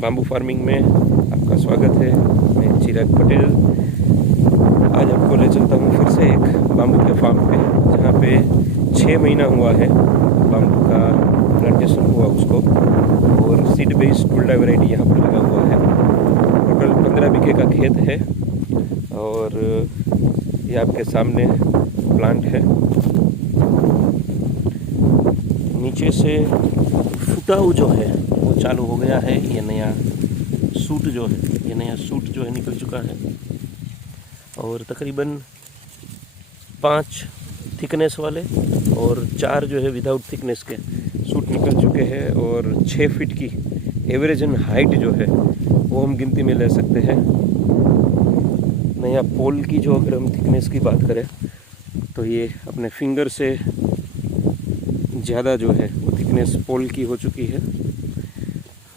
Bamboo farming में आपका स्वागत है। मैं चिराग पटेल आज आपको ले चलता हूँ फिर से एक बाम्बू के फार्म पे, जहाँ पे 6 महीना हुआ है बाम्बू का प्लांटेशन हुआ उसको, और सीड बेस्ड टुल्डा वैरायटी यहाँ पर लगा हुआ है। टोटल 15 बीघे का खेत है और ये आपके सामने प्लांट है। नीचे से फुटाऊ जो है वो चालू हो गया है। ये नया सूट जो है निकल चुका है और तकरीबन 5 थिकनेस वाले और 4 जो है विदाउट थिकनेस के सूट निकल चुके हैं। और 6 फीट की एवरेज हाइट जो है वो हम गिनती में ले सकते हैं। नया पोल की जो अगर हम थिकनेस की बात करें तो ये अपने फिंगर से ज़्यादा जो है वो थिकनेस पोल की हो चुकी है।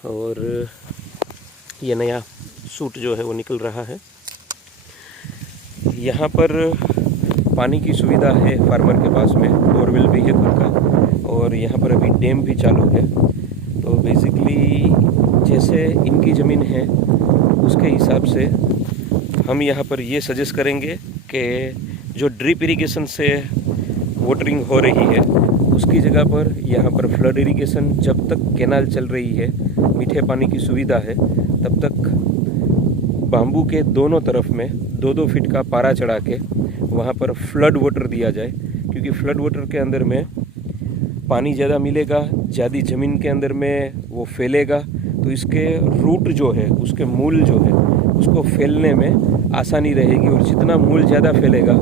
और ये नया सूट जो है वो निकल रहा है। यहाँ पर पानी की सुविधा है फार्मर के पास में, बोरवेल भी है खुद का, और यहाँ पर अभी डैम भी चालू है। तो बेसिकली जैसे इनकी ज़मीन है उसके हिसाब से हम यहाँ पर ये सजेस्ट करेंगे कि जो ड्रिप इरिगेशन से वाटरिंग हो रही है उसकी जगह पर यहाँ पर फ्लड इरिगेशन, जब तक कैनाल चल रही है, मीठे पानी की सुविधा है, तब तक बाम्बू के दोनों तरफ में 2-2 फीट का पारा चढ़ा के वहाँ पर फ्लड वाटर दिया जाए। क्योंकि फ्लड वाटर के अंदर में पानी ज़्यादा मिलेगा, ज़्यादा ज़मीन के अंदर में वो फैलेगा, तो इसके रूट जो है, उसके मूल जो है, उसको फैलने में आसानी रहेगी। और जितना मूल ज़्यादा फैलेगा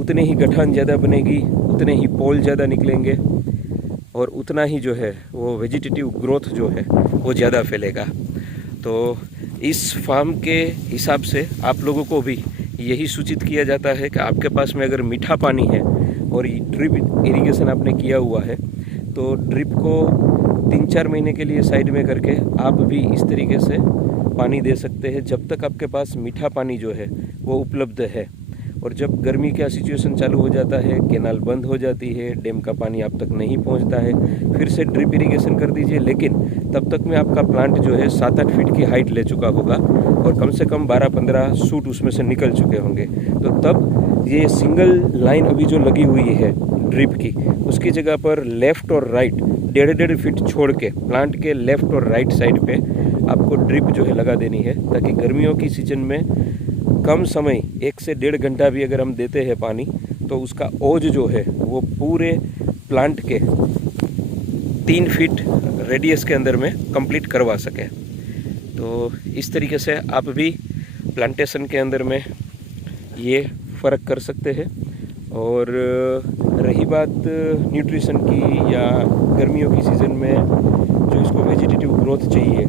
उतने ही गठान ज़्यादा बनेगी, उतने ही पोल ज़्यादा निकलेंगे और उतना ही जो है वो वेजिटेटिव ग्रोथ जो है वो ज़्यादा फैलेगा। तो इस फार्म के हिसाब से आप लोगों को भी यही सूचित किया जाता है कि आपके पास में अगर मीठा पानी है और ड्रिप इरिगेशन आपने किया हुआ है तो ड्रिप को 3-4 महीने के लिए साइड में करके आप भी इस तरीके से पानी दे सकते हैं, जब तक आपके पास मीठा पानी जो है वो उपलब्ध है। और जब गर्मी का सिचुएशन चालू हो जाता है, कैनाल बंद हो जाती है, डैम का पानी आप तक नहीं पहुंचता है, फिर से ड्रिप इरिगेशन कर दीजिए। लेकिन तब तक में आपका प्लांट जो है 7-8 फीट की हाइट ले चुका होगा और कम से कम 12-15 सूट उसमें से निकल चुके होंगे। तो तब ये सिंगल लाइन अभी जो लगी हुई है ड्रिप की, उसकी जगह पर लेफ़्ट और राइट 1.5 फीट छोड़ के प्लांट के लेफ़्ट और राइट साइड पे आपको ड्रिप जो है लगा देनी है, ताकि गर्मियों की सीजन में कम समय 1 से 1.5 घंटा भी अगर हम देते हैं पानी तो उसका ओज जो है वो पूरे प्लांट के 3 फीट रेडियस के अंदर में कंप्लीट करवा सके। तो इस तरीके से आप भी प्लांटेशन के अंदर में ये फ़र्क कर सकते हैं। और रही बात न्यूट्रिशन की या गर्मियों की सीज़न में जो इसको वेजिटेटिव ग्रोथ चाहिए,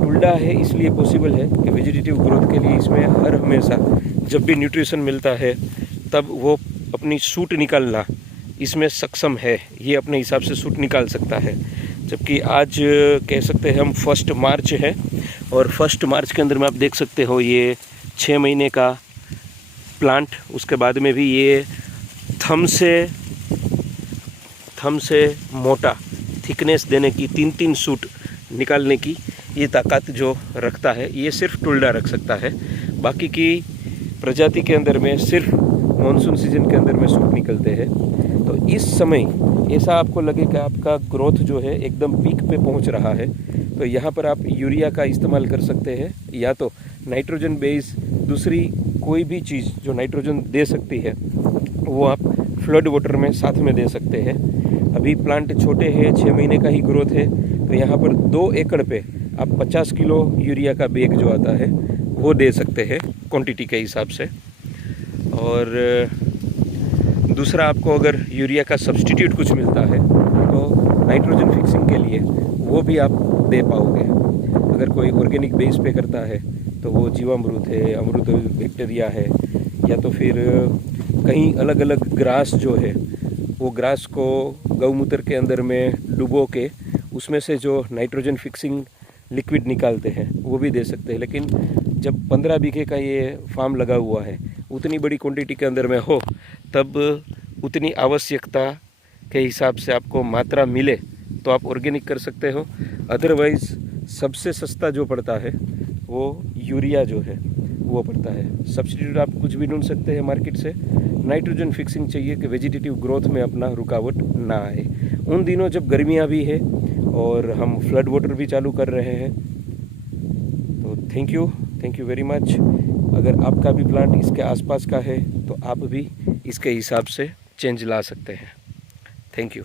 टुल्डा है इसलिए पॉसिबल है कि वेजिटेटिव ग्रोथ के लिए इसमें हर हमेशा जब भी न्यूट्रिशन मिलता है तब वो अपनी सूट निकालना इसमें सक्षम है। ये अपने हिसाब से सूट निकाल सकता है। जबकि आज कह सकते हैं हम 1 मार्च है और 1 मार्च के अंदर में आप देख सकते हो ये 6 महीने का प्लांट, उसके बाद में भी ये थम से मोटा थिकनेस देने की 3-3 सूट निकालने की ये ताकत जो रखता है, ये सिर्फ टुल्डा रख सकता है। बाकी की प्रजाति के अंदर में सिर्फ मॉनसून सीजन के अंदर में सूट निकलते हैं। तो इस समय ऐसा आपको लगे कि आपका ग्रोथ जो है एकदम पीक पे पहुंच रहा है, तो यहाँ पर आप यूरिया का इस्तेमाल कर सकते हैं, या तो नाइट्रोजन बेस दूसरी कोई भी चीज़ जो नाइट्रोजन दे सकती है वो आप फ्लड वाटर में साथ में दे सकते हैं। अभी प्लांट छोटे हैं, 6 महीने का ही ग्रोथ है, तो यहाँ पर 2 एकड़ पे आप 50 किलो यूरिया का बैग जो आता है वो दे सकते हैं क्वांटिटी के हिसाब से। और दूसरा, आपको अगर यूरिया का सब्स्टिट्यूट कुछ मिलता है तो नाइट्रोजन फिक्सिंग के लिए वो भी आप दे पाओगे। अगर कोई ऑर्गेनिक बेस पे करता है तो वो जीवामृत है, अमृत बैक्टीरिया है, या तो फिर कहीं अलग अलग ग्रास जो है वो ग्रास को गौमूत्र के अंदर में डुबो के उसमें से जो नाइट्रोजन फिक्सिंग लिक्विड निकालते हैं वो भी दे सकते हैं। लेकिन जब 15 बीघे का ये फार्म लगा हुआ है, उतनी बड़ी क्वांटिटी के अंदर में हो, तब उतनी आवश्यकता के हिसाब से आपको मात्रा मिले तो आप ऑर्गेनिक कर सकते हो। अदरवाइज़ सबसे सस्ता जो पड़ता है वो यूरिया जो है वो पड़ता है। सब्स्टिट्यूट आप कुछ भी ढूंढ सकते हैं मार्केट से। नाइट्रोजन फिक्सिंग चाहिए कि वेजिटेटिव ग्रोथ में अपना रुकावट ना आए। उन दिनों जब गर्मियाँ भी है और हम फ्लड वाटर भी चालू कर रहे हैं। तो थैंक यू वेरी मच। अगर आपका भी प्लांट इसके आसपास का है तो आप भी इसके हिसाब से चेंज ला सकते हैं। Thank you.